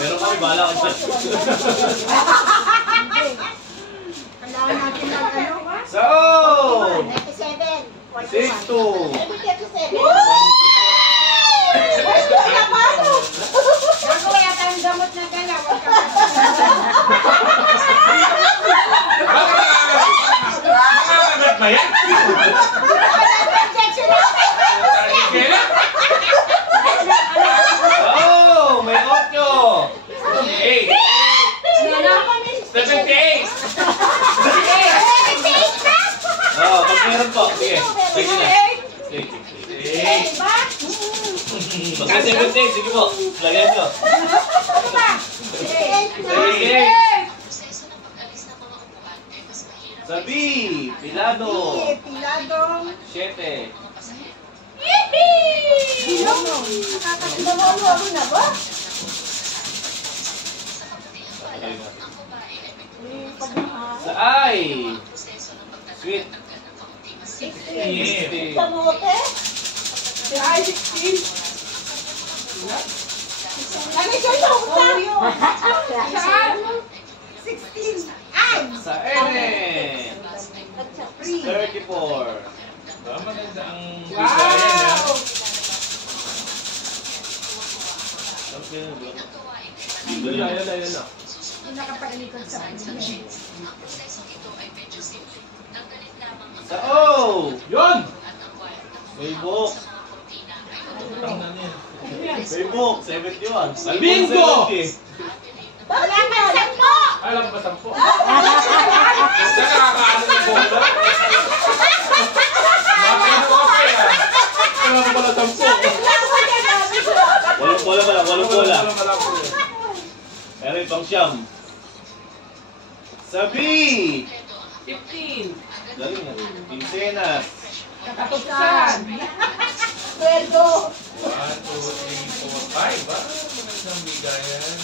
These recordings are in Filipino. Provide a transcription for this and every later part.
Pero kami, bahala ka dyan. Kailangan natin ng ano? So! 97. 62. 97. Wala tayong gamot na gano'n. Makagat ba yan? Oh! May 8! 8. 78. Oh, pag meron po. Sige. Sige na. Pagka 78, sige po. Lagyan nyo. 78. Sabi! Pilado! Piladong. 7. Nakakasilaw na ba? Sa ay! Sweet! 16. Kamote? Si ay 16. Ano siya saan? 16. Ay! Sa ere! 34. Maganda ang Wow! Ayan na. Nakapailikod sa akin. Sa O! Yun! Facebook! Facebook! 71! Bingo! Wala ka 10! Alam ba 10? Kasi nakakaano ng bola. Bakit ko pa yan? Alam ko pala 10. Walang bola pala, walang bola. Walang bola. Pero ibang siyam. Sabi! 15. Galing na. Pinsenas. Katusan. Sweldo. 1, 2, 3, 4, 5. Magandang bigayan.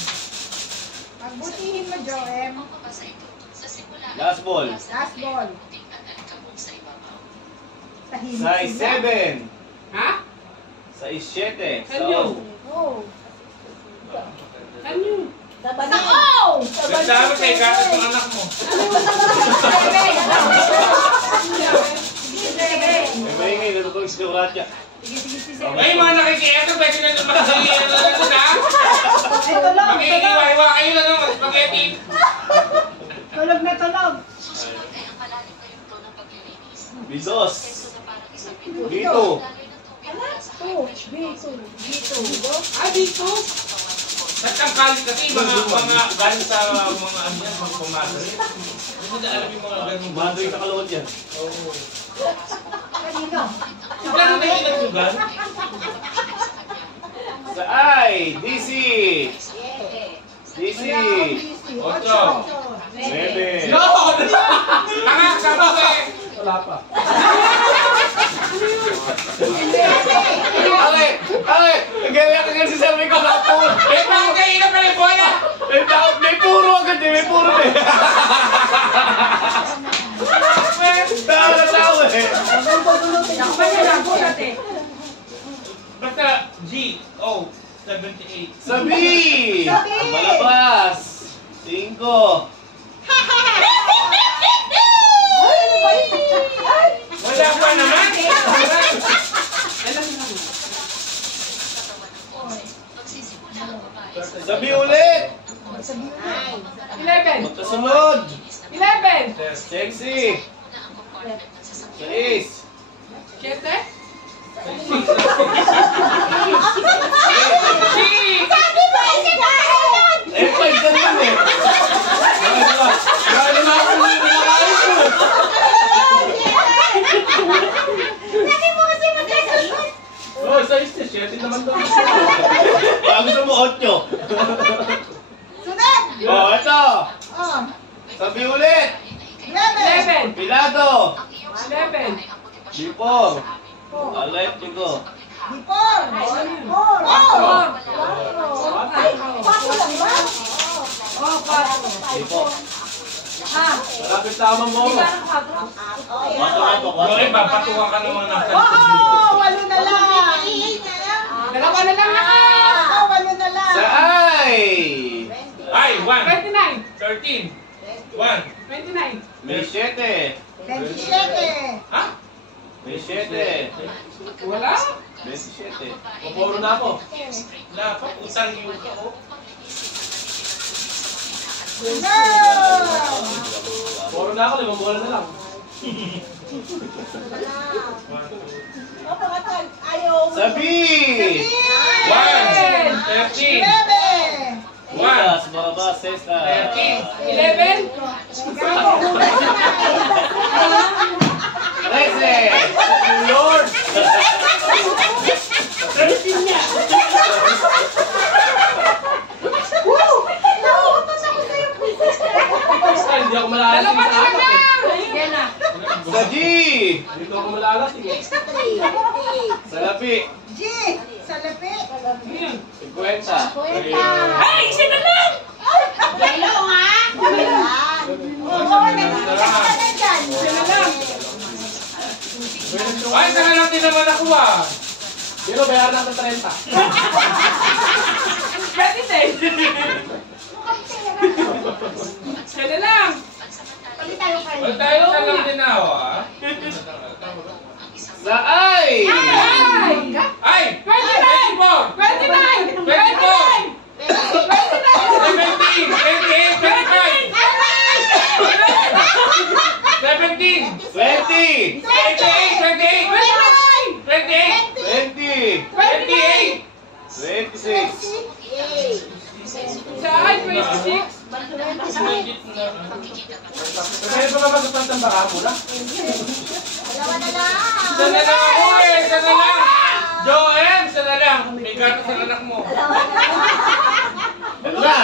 Magbutihin mo, Joem. Last ball. Last ball. Tahimik Size sila. 7. Ha? Size 7. Kanyo. Oh. Kanyo. Sa O! Ganda mo sa ikakat ng anak mo. May maingay, natutulog si Kuratya. Ay, mga nakikita, pwede na naman ha? Ito lang. Makikiwa-hiwa kayo na naman, spaghetti. Tulog na tulog. Bidos. Dito. B2. Ah, dito. Nagtangkali kasi mga galing sa mga ano yan, mga pumasa. Hindi na alam yung mga ganun. Mandoy sa kalawad yan. Oo. Kanino? Gano'n na yung nagsugan? Sa I. DC. DC. 8. 9. No! Tanga, sabi ko eh. Wala pa. Okay. Nagaya ka kasi sa may kalapon. Eh, bakit kayo na pala yung bola? May puro agad eh. May puro eh. Tawa na tawa eh. Basta G, O, 78. Sabi! Ang malabas. 5. Wala pa naman. Sabi ulit. 11. Magkasunod. 11. Sexy. 6. 7. Eh, 5 ka naman eh. Grabe na ako hindi nakakain ko. Sabi mo kasi magkasunod. Oh, size na 7 naman daw. Gusto mo 8. Sunod. Oh, ito. Oh. Sabi ulit. 11. 11. Pilado. 11. Before. Alright, ko. Before. 4. Ay, 4 lang ba? Oh, 4. Before. Ah, Malapit tama mo. di ba ng 4? Doon, papatukan ka naman nasa. Oh, 8 na lang. Dalawa na lang na. Oh, 8 na lang. Sa I. 13. 1. 29. May 7. 27. Ha? May 7. Wala. 27. Puro na ako. Wala pa. Utang yung ako. No! Puro na ako, 5 bola na lang. Ayaw. Sabi! 1. 13. 1. Bukas, baba, sesta. 11. 13. Lord! Ay, hindi ako malalas Dalawa sa na akin. lang. Sige na. Sa G! Dito ako malalas. eh. Sa Lapi. G. Sa lapi. 50. Ay, isa na lang. Hello, ha? Oo, nagkakita ka na dyan. Isa na lang. Ay, sana lang din naman ako ah. Pero bayaran natin 30. Pwede din. Isa na lang. Pali tayo kayo. Wala tayo sa lang din ako ah. Sa I! Ay! 29. 24! 29. 24! 17! 28! 25! 17! 20! 28! 28! 28! 20! 28! 26! Saan? 26. Kaya pa ba sa ng baka mula? Dalawa na lang. Sana lang ako eh! Sana lang! Joem! Sana lang! May gato sa anak mo. Ito na!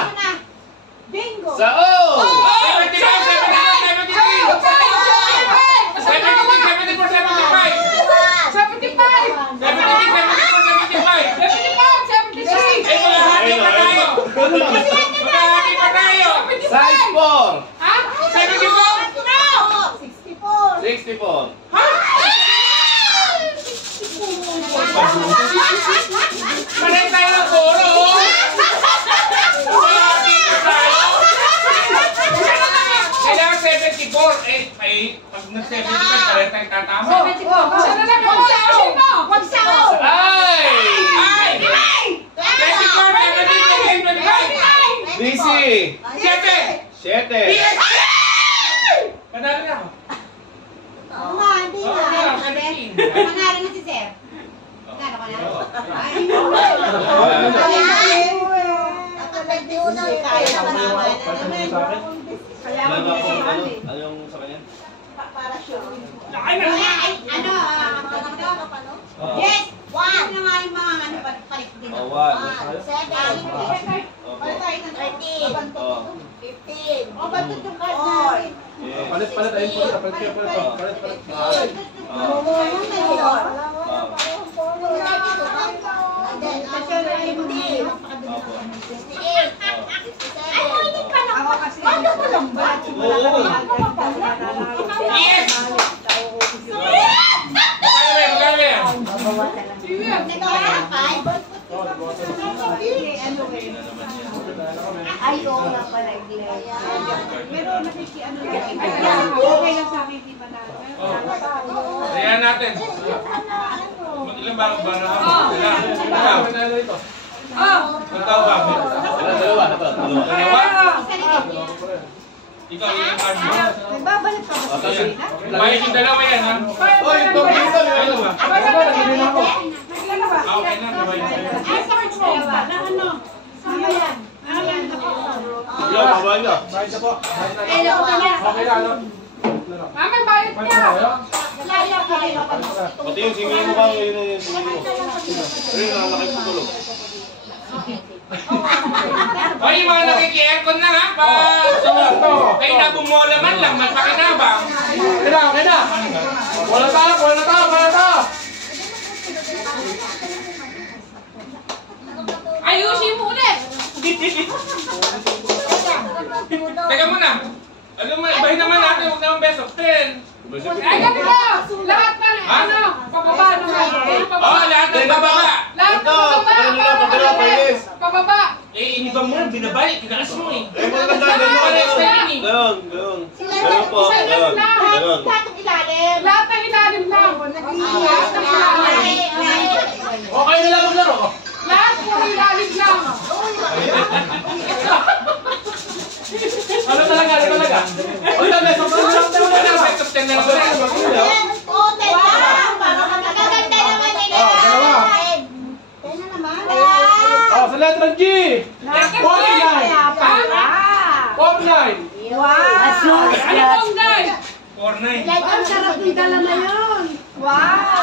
Bingo. Sa O! 64! Panay tayo ng puro! Kailangan 74. Pag nag-75, pareho tayong tatama. 74. Isa na lang. Wag sa O. Ay! Ay! 24, 75, 25! Busy! 7! 7! Panalo na ako. Oo nga, hindi Oo nga. nga, 17. Manalo na si Sir. Manalo ka na? Ay, kaya naman naman. Kaya Ano mo ako? din. Ano yung sa kanya? Para sure. Ay, na. Yes! One! Ano nga yung mga ano, palit din. Oh, one. 7. Opo. 13. Oh. 15. O, ba't yung card namin? Yes. Palit ayun po. Palit. Oh. Yes! Magkano yan? Ay, oo nga pala. Meron nakikiano lang. Okay lang sa akin, di ba na? Ayan natin. Ilan ba naman? Ilan? Panalo ito. Ikaw ba? Ilan? Dalawa na to. Dalawa. Dalawa? Ikaw yung card mo. Nagbabalik ka ba sa Kasi- Bayad yung dalawa yan ha? Oy, ito dito. Ano ba? Nagbibigyan ako. Okay na, bayad sa'yo. Ay, sa card mo. Na ano? Sama yan. Yo, bawal nyo. Bayad na po. Bayad na. Hello, kanya. Okay na, ano? Mama, bayad Bayad ka. na kayo? Laya ka rin ako. Pati yung singin mo kang yun yung singin mo. Ayun, nakalaki ko tulog. Ay, yung mga nakiki-aircon na ha? Kayo na bumola man lang, magpakinabang. Okay na. Wala ta. Ayusin mo ulit. Teka muna. Alam mo, ibahin naman natin, huwag naman best of 10. Ay, ganito. Lahat ng ano, pababa naman. Oo, lahat ng bababa. Lahat ng Ito, pababa. pagkano nila, pagkano, pailis. Pababa. Eh, iniba Ibang mo na binabalik, tinaas mo eh. Eh, maganda, ganyan. Gayon. Gayon po, gayon. Gayon. Lahat ng ilalim lang. Lahat ng ilalim. Okay na lang maglaro. Lahat puro ilalim lang. Ano talaga? Uy, dami, sobrang lang tayo na lang. Top 10 na lang. Oh, sa letra G. 49. 49. Ano pong guys? 4-9. Ang sarap ng dala na yun. Wow!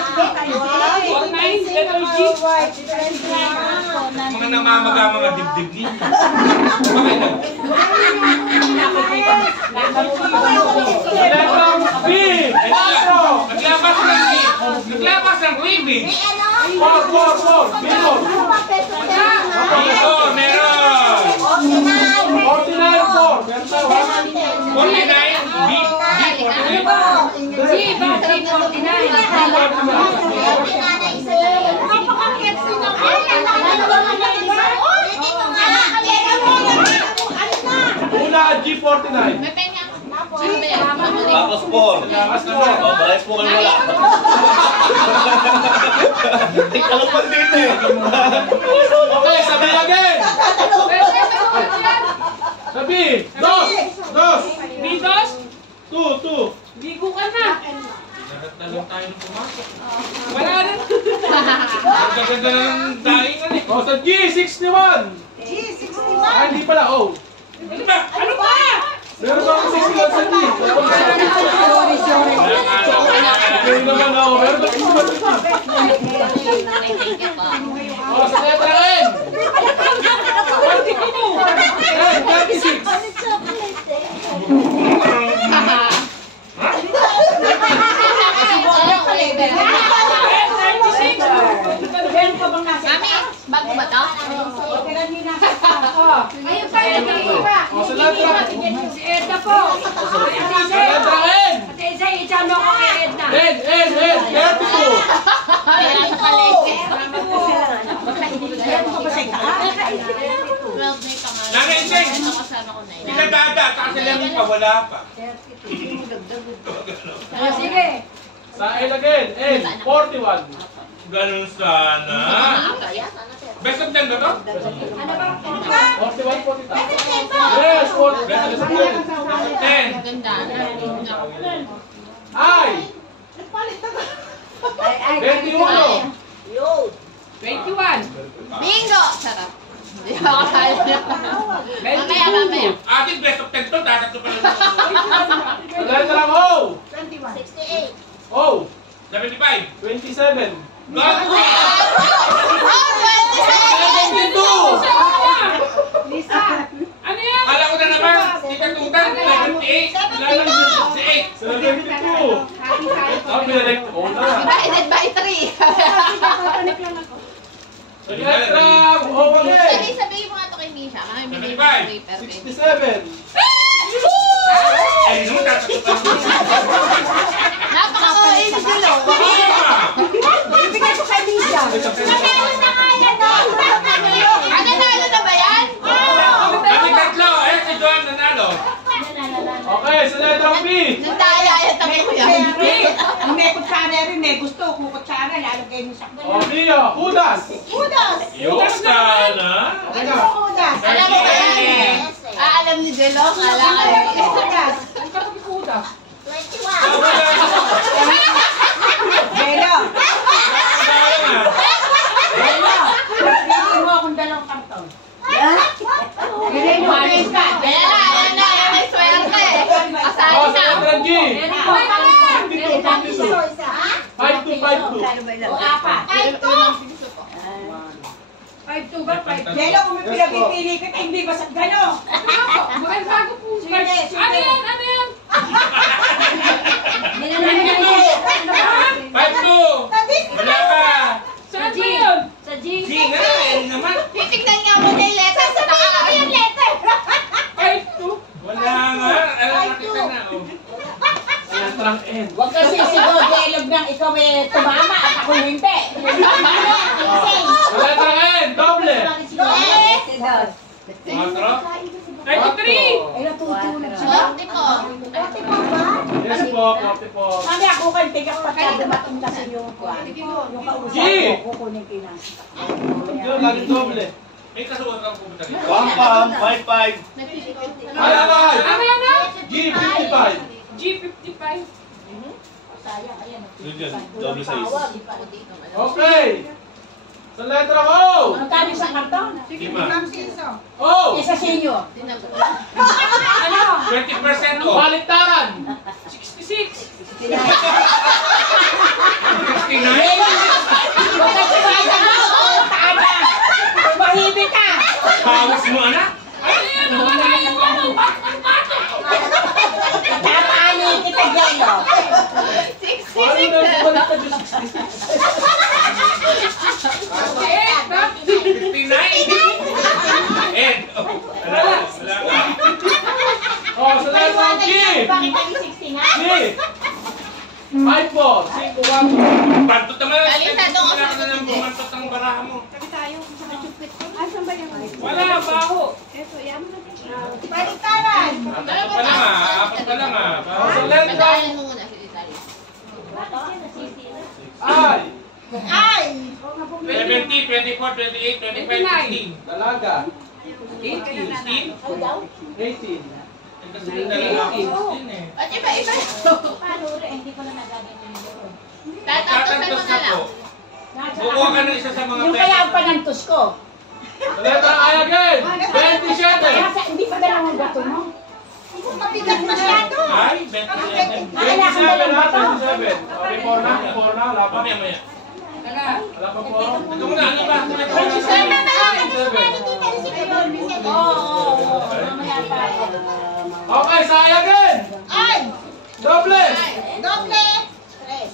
Mga namamaga mga dibdib niya. Sa letra B. 4. Naglabas ng tubig. 4. Bino. Dito, meron. 49. 4. Meron tayo. 49. B. Una, G49. Tapos 4. Oh, parehas po kayo wala. Alam pa dito eh. Okay, sabi again. Sabi. 2. Bidos? 2. Ligo ka na. Nagtalang tayo ng pumasok. Wala rin. Ang gaganda ng daingan eh. Oh, sa G61. Ay, hindi pala. Oh. Ano ba? Meron ba ang 61 sa G? Sorry naman ako. Meron ba 61 sa G? Oh, sa letra N. 36. Bago ba to? Ayun tayo nagkita. Oh, sa letra. Si Edna po. Sa letra N. Ate Isa, i-jam ako kay Edna. N. 32. Kaya nakaleke. Nanay Seng, Ito kasama ko na yun. pinadada, kasi lang yung wala pa. Sige. Sa N again. N. 41. Ganun sana. Best of 10 ba to? 41, 42. Yes, 40. Best of 10. Ganda na. Ay! 21. 21. Bingo! Sarap. Hindi ako kaya na. Mamaya. Ating best of 10 to, dapat to pala. Sa letra O. 68. O. 75. 27. God! Oh, 27! 72. Lisa. Ano yan? Kala ko na naman, si Katutan, 78. Lalang 68. 72. Ah, pinalik ko na. Divided by 3. Sa letra O again. Sabihin mo nga ito kay Misha. Kami binigay ng paper. 67. Eh, nung tatatupan mo. Napaka-OA ni Julo. Ibigay ko kay Lisa. Nanalo na nga yan, no? Nanalo na ba yan? Kami tatlo, eh, si Joan nanalo. Okay, sa letra P. Nagdaya yan tabi ko yan. Ang may kutsara rin eh. Gusto ko kutsara. Lalagay mo sa O, Mia. Judas. Yung sana. Okay na. Alam mo ba yan? Alam ni Julo. Kala ka rin. Ang katabi ko udas. Belo. Sayang ah. Belo. Bigyan mo akong dalawang karton. Bigyan mo. Ayan na. May swerte. Kasali O, sa na. letra G. 52. 52. O, apat. 5-2 ba? 5. Belo, kung may pinapipili ka, hindi ba sa gano'n? Bakit bago po? Sige. Ano yan? Ano yan? 5-2. Wala ka. Saan ba yun? Sa G. G nga, eh naman. Titignan nga mo na yung letter. Sasabihin ko yung letter. 5-2. Wala nga. Alam nakita na. Oh. Sa letra N. Huwag kasi sigaw, dialog ng ikaw may tumama at ako hindi. Sa letra N. Doble. Quatro. 33. Ay, natutulog siya. 44. Yes po, 44. Mami, ako kayo, tigas pa siya, dumating kasi yung kwan. Yung kausap G! ko, kukunin kina. Yun, laging doble. May kasuot ang pumunta dito. Pam, 5-5. Ay, ay! Ano yan na? G55. G55. Yun yun, double size. Okay. Sa letra O. Magkano sa karton? 5. O. Isa sa inyo. Ano? 20% off. Baliktaran. 66. 69. Huwag ka sumasa mo! Taana! Mahibi ka! Bawas mo, anak. Ano yan? Wala yan ko. Ang bato. Tapaani kita dyan, no? Paano na bumaliktad yung 66? Eh, 59. Ed. Wala ka. Oh, sa letra G. Bakit naging 69? G. 5 po. 5-1. Bantot naman. Alisa, doon ka Wala sa ka na ng kapatid. bumantot ang baraha mo. Asan ba yung wala, baho. Baliktaran! Apat pa lang ah. Apat pa lang ah. Oh, sa letra Madaanan mo muna si Italy. I. Ay! 70, 24, 28, 25, 16. Dalaga. 80. 16? 18. Kasi dalaga ako 16 eh. At iba-iba. Paano rin? Hindi ko na nagaganyan yun. Tatantosan mo Tatantos na na lang. po. Kukuha ka ng isa sa mga Yung kaya ang panantos ko. Sa letra I again. 27. Kaya sa, hindi pa dalawang bato mo. Mabigat masyado. Ay, 27. 27 na, 27. Okay, 4 na, 4 na. Wala pa. Mamaya, maya. Wala pa po. Ito muna, ano ba? Oo. Mamaya tayo. Okay, sa I again. Ay! Doble. Doble!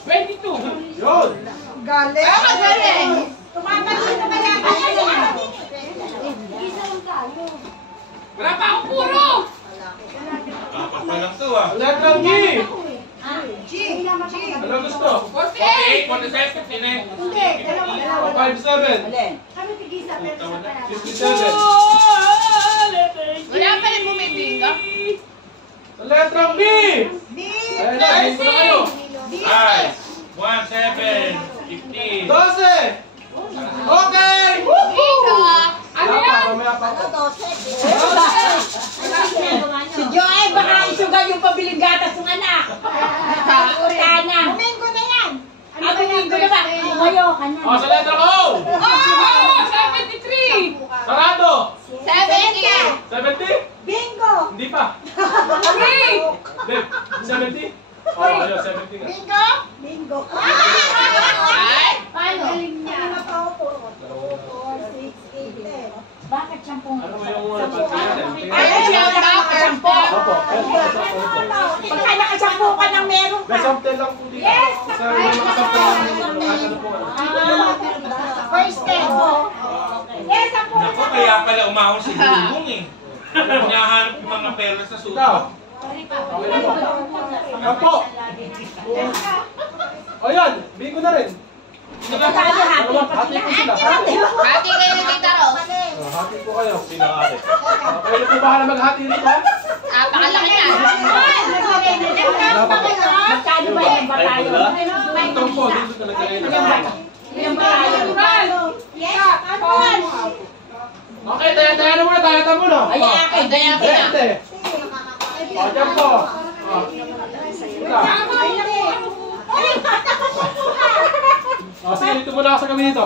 22. Yun. Galing! Ah, galing! Tumatalon na ba yan? Wala pa akong puro. Apat pa lang to ah. Letra G. G! Ano gusto? 48, 47, 59. Hindi, dalawa. 57. Alin? 57. Wala pa rin bumibingga. Sa letra B. Ayan na, hindi ko na kayo. Ay, 1, 7, 15. 12. Okay. Bingo! Ano Wala pa, yan? mamaya pa ako. Si Joey, baka isugal yung pabiling gatas ng anak. Utana. Domingo na yan. Domingo na ba? Umayo ka na. Oh, sa letra O. Oh, 73. Sarado. 70! 70? Bingo! Hindi pa. 3. Hindi. 70? Oh, ayun, 70 nga. Bingo? Bingo. Ay! Paano? Lima pa ako. 4, 6, 8, 10. Bakit 10? Ano ba yung pansin? Ay, siyempre nakasampo. Opo. Opo. Pagka nakasampo ka ng meron ka. Nasample lang po dito. Yes! Sa mga nakasample lang ano po. First 10. Yes, ako. Naku, kaya pala umahon si Bubong eh. Hinahanap yung mga pera sa Ikaw. suto. Okay na po. Yan po. O yan, bingo na rin. Hati pa Hati po sila. Hati kayo ni Tita Rose. Hati po kayo. Pinakari. Kayo na po bahala maghati nito. Pakalaki na. Magkano ba yung batayo? Ito po, dito talaga rin. Yung batayo. Yes, Anton! Okay, tayo na muna, tayo muna. Ay, akin. Kaya kaya. 20. O, dyan po. O. Ika. O, sige, dito muna ako sa kami dito.